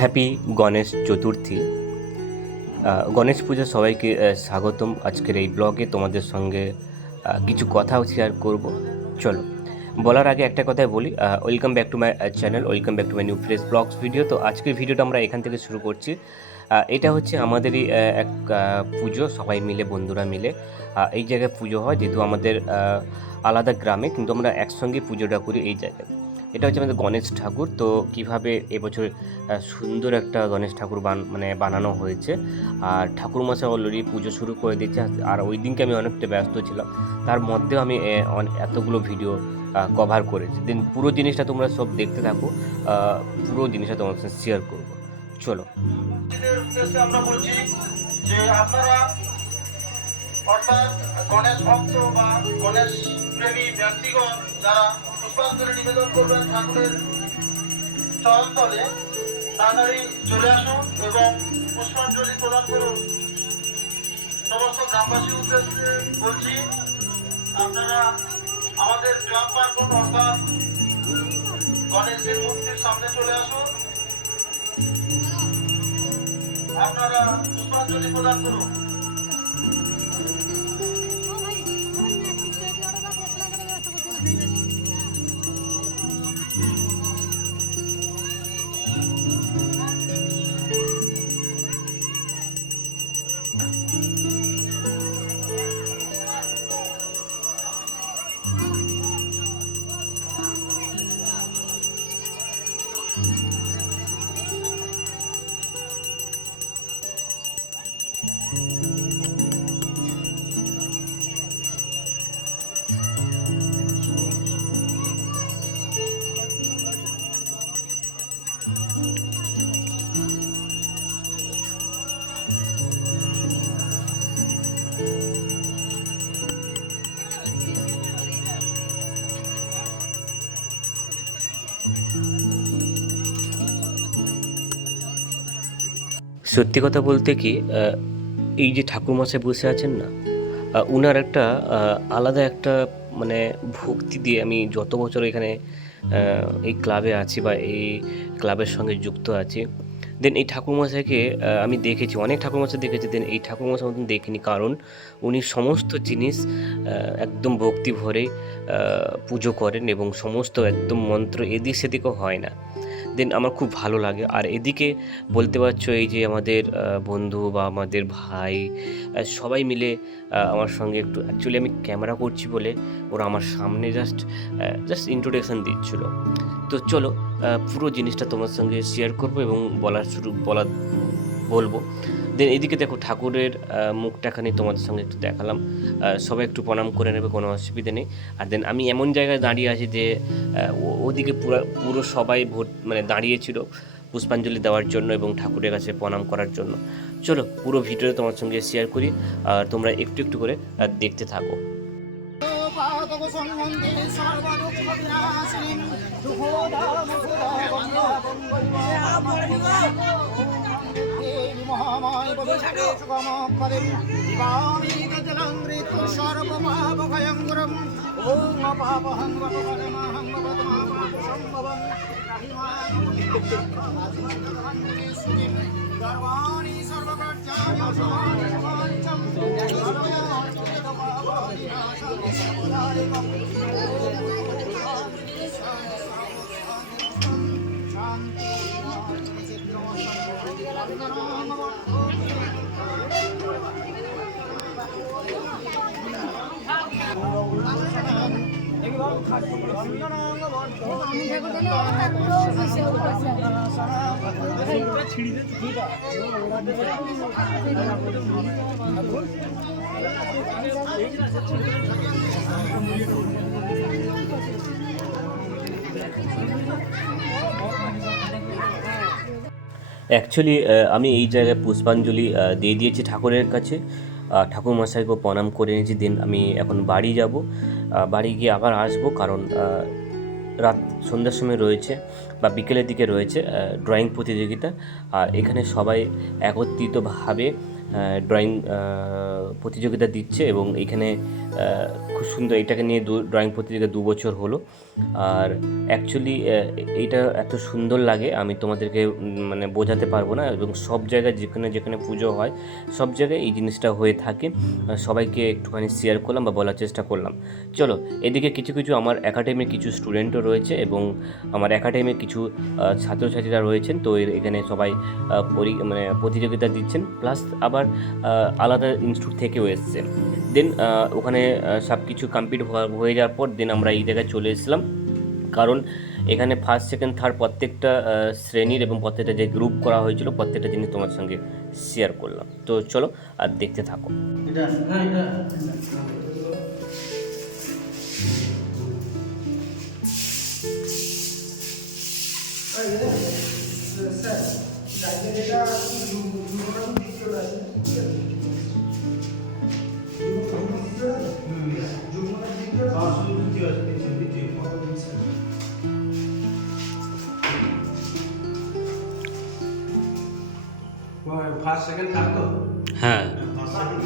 Happy Ganesh Chaturthi. Ganesh পুজো সবাইকে স্বাগতম। আজকের এই ব্লগে তোমাদের সঙ্গে কিছু কথাও শেয়ার করব। চলো, বলার আগে একটা কথাই বলি, welcome back to my channel, welcome back to my new fresh blogs video. তো আজকের ভিডিওটা আমরা এখান থেকে শুরু করছি। এটা হচ্ছে আমাদেরই এক পুজো, সবাই মিলে, বন্ধুরা মিলে এই জায়গায় পুজো হয়। যেহেতু আমাদের আলাদা গ্রামে, কিন্তু আমরা একসঙ্গে পুজোটা করি এই জায়গায়। এটা হচ্ছে আমাদের গণেশ ঠাকুর। তো কীভাবে এবছর সুন্দর একটা গণেশ ঠাকুর বানানো হয়েছে, আর ঠাকুরমশাই অলরেডি পুজো শুরু করে দিয়েছে। আর ওই দিনকে আমি অনেকটা ব্যস্ত ছিলাম, তার মধ্যেও আমি এতগুলো ভিডিও কভার করেছি। দেন পুরো জিনিসটা তোমরা সব দেখতে থাকো, পুরো জিনিসটা তোমার সাথে শেয়ার করবো। চলো। আমরা বলছি যে আপনারা অর্থাৎ গণেশ ভক্ত বা গণেশ প্রেমী ব্যক্তিগণ যারা পুষ্পাঞ্জলি নিবেদন করবেন ঠাকুরের চরণতলে, তাড়াতাড়ি চলে আসুন এবং পুষ্পাঞ্জলি প্রদান করুন। সমস্ত গ্রামবাসীর উদ্দেশ্যে বলছি, আপনারা আমাদের ক্লাব পার্কন অর্থাৎ গণেশের মূর্তির সামনে চলে আসুন, আপনারা পুষ্পাঞ্জলি প্রদান করুন। সত্যি কথা বলতে কি, এই যে ঠাকুরমশাই বসে আছেন না, উনার একটা আলাদা একটা ভক্তি দিয়ে আমি যত বছর এখানে এই ক্লাবে আছি বা এই ক্লাবের সঙ্গে যুক্ত আছি, দেন এই ঠাকুরমশাইকে আমি দেখেছি, অনেক ঠাকুরমশাই দেখেছি, দেন এই ঠাকুরমশাই মতন দেখিনি। কারণ উনি সমস্ত জিনিস একদম ভক্তি ভরে পুজো করেন, এবং সমস্ত একদম মন্ত্র এদিক সেদিকও হয় না। দেন আমার খুব ভালো লাগে। আর এদিকে বলতে পারছো, এই যে আমাদের বন্ধু বা আমাদের ভাই সবাই মিলে আমার সঙ্গে একটু, অ্যাকচুয়ালি আমি ক্যামেরা করছি বলে ওরা আমার সামনে জাস্ট ইন্ট্রোডাকশান দিচ্ছিল। তো চলো, পুরো জিনিসটা তোমার সঙ্গে শেয়ার করবো এবং বলবো। দেন এদিকে দেখো, ঠাকুরের মুখটাখানি তোমাদের সঙ্গে একটু দেখালাম। সবাই একটু প্রণাম করে নেবে, কোনো অসুবিধা নেই। আর দেন আমি এমন জায়গায় দাঁড়িয়ে আছি যে ওদিকে পুরো সবাই দাঁড়িয়েছিল পুষ্পাঞ্জলি দেওয়ার জন্য এবং ঠাকুরের কাছে প্রণাম করার জন্য। চলো, পুরো ভিডিওটা তোমার সঙ্গে শেয়ার করি, আর তোমরা একটু একটু করে দেখতে থাকো। অ্যাকচুয়ালি আমি এই জায়গায় পুষ্পাঞ্জলি দিয়ে দিয়েছি ঠাকুরের কাছে, ঠাকুরমশাইকেও প্রণাম করে নিয়েছি। দেন আমি এখন বাড়ি যাব, বাড়ি গিয়ে আবার আসবো, কারণ রাত সন্ধ্যার সময় রয়েছে বা বিকেলের দিকে রয়েছে ড্রয়িং প্রতিযোগিতা। আর এখানে সবাই একত্রিতভাবে ড্রয়িং প্রতিযোগিতা দিচ্ছে, এবং এখানে খুব সুন্দর। এটাকে নিয়ে ড্রয়িং প্রতিযোগিতা 2 বছর হলো। আর অ্যাকচুয়ালি এইটা এত সুন্দর লাগে আমি তোমাদেরকে মানে বোঝাতে পারবো না। এবং সব জায়গায় যেখানে যেখানে পুজো হয় সব জায়গায় এই জিনিসটা হয়ে থাকে। সবাইকে একটুখানি শেয়ার করলাম বা বলার চেষ্টা করলাম। চলো, এদিকে কিছু কিছু আমার একাডেমির কিছু স্টুডেন্টও রয়েছে এবং আমার একাডেমির কিছু ছাত্রছাত্রীরা রয়েছেন। তো এখানে সবাই মানে প্রতিযোগিতা দিচ্ছেন, প্লাস আবার আলাদা ইনস্টিটিউট থেকেও এসছে। দেন ওখানে সব কিছু কমপ্লিট হয়ে যাওয়ার পর দেন আমরা এই জায়গায় চলে এসেছিলাম, কারণ এখানে ফার্স্ট সেকেন্ড থার্ড প্রত্যেকটা শ্রেণীর এবং প্রত্যেকটা যে গ্রুপ করা হয়েছিল প্রত্যেকটা জিনিস তোমার সঙ্গে শেয়ার করলাম। তো চলো আর দেখতে থাকো। ফার্স্ট সেকেন্ড থাকতো। হ্যাঁ,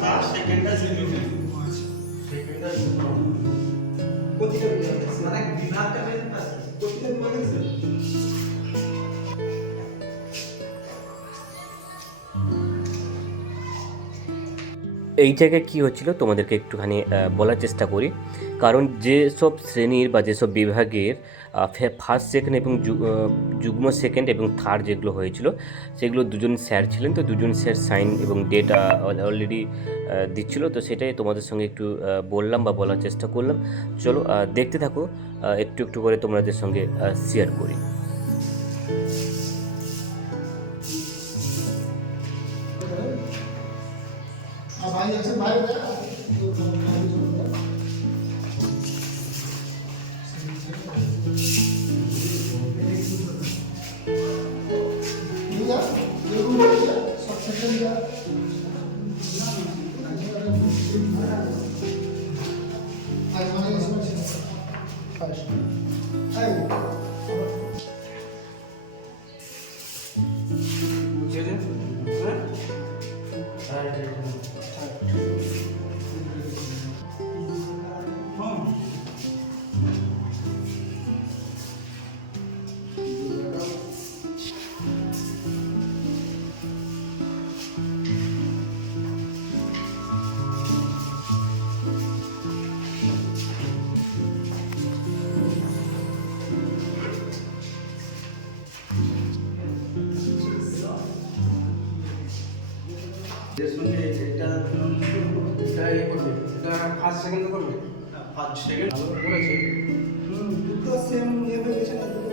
ফার্স্ট সেকেন্ডটা জিরো, সেকেন্ডটা জিরো। প্রতিটা মানে বিভাগটা বেশ আছে, প্রতিটা বিভাগ আছে। এই জায়গায় কী হচ্ছিল তোমাদেরকে একটুখানি বলার চেষ্টা করি। কারণ যেসব শ্রেণীর বা যেসব বিভাগের ফার্স্ট সেকেন্ড এবং যুগ্ম সেকেন্ড এবং থার্ড যেগুলো হয়েছিল সেগুলো দুজন স্যার ছিলেন। তো দুজন স্যার সাইন এবং ডেট অলরেডি দিচ্ছিল। তো সেটাই তোমাদের সঙ্গে একটু বললাম বা বলার চেষ্টা করলাম। চলো দেখতে থাকো, একটু একটু করে তোমাদের সঙ্গে শেয়ার করি। भाई अच्छे भाई ফার্স্ট সেকেন্ড করবে, ফার্স্ট সেকেন্ড ভালো করেছে। দুটো সেম ইয়ে হয়ে গেছে না, দুটো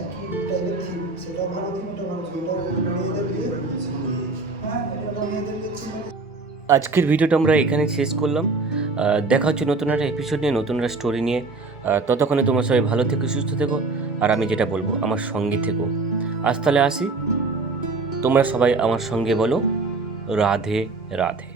একই টাইপের থিম, সেটা ভালো থিম, এটা ভালো থিম, এটা মেয়েদের দিয়ে হ্যাঁ, এটা মেয়েদের দিয়ে। আজকের ভিডিওটা আমরা এখানে শেষ করলাম। দেখা হচ্ছে নতুন একটা এপিসোড নিয়ে, নতুন একটা স্টোরি নিয়ে। ততক্ষণে তোমরা সবাই ভালো থেকো, সুস্থ থেকো। আর আমি যেটা বলবো আমার সঙ্গে থেকো। আজ তাহলে আসি, তোমরা সবাই আমার সঙ্গে বলো রাধে রাধে।